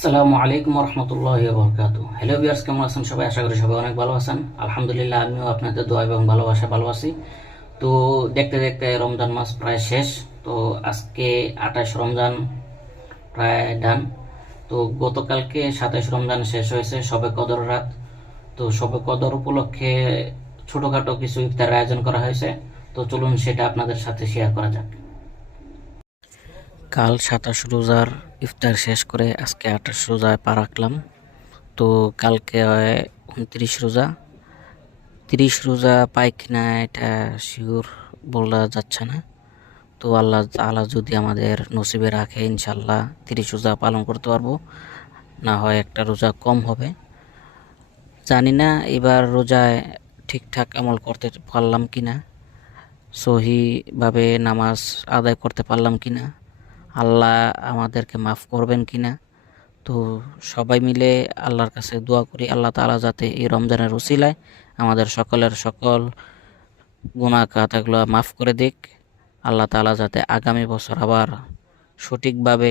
আসসালামু আলাইকুম রহমতুল্লাহি ওয়া বারাকাতুহু। হ্যালো ভিউয়ার্স, কেমন আছেন সবাই? আশা করি সবাই অনেক ভালো আছেন। আলহামদুলিল্লাহ, আমিও আপনাদের দোয়া এবং ভালোবাসা ভালো আছি। তো দেখতে দেখতে রমজান মাস প্রায় শেষ। তো আজকে 28 রমজান প্রায় ডান। তো গতকালকে 27 রমজান শেষ হয়েছে, শবে কদর রাত। তো শবে কদর উপলক্ষে ছোটখাটো কিছু ইফতারের আয়োজন করা হয়েছে। তো চলুন সেটা আপনাদের সাথে শেয়ার করা যাক। কাল 27 রোজার ইফতার শেষ করে আজকে 28 রোজায় পা রাখলাম। তো কালকে 29 রোজা। 30 রোজা পাই কিনা এটা শিওর বলা যাচ্ছে না। তো আল্লাহ তাআলা যদি আমাদের নসিবে রাখে, ইনশাল্লাহ 30 রোজা পালন করতে পারবো, না হয় একটা রোজা কম হবে। জানি না এবার রোজায় ঠিকঠাক আমল করতে পারলাম কিনা, সহিভাবে নামাজ আদায় করতে পারলাম কিনা, আল্লাহ আমাদেরকে মাফ করবেন কিনা। তো সবাই মিলে আল্লাহর কাছে দোয়া করি, আল্লাহ তাআলা যাতে এই রমজানের উসিলায় আমাদের সকলের সকল গুনাহ খাতাগুলো মাফ করে দিক। আল্লাহ তাআলা যাতে আগামী বছর আবার সঠিকভাবে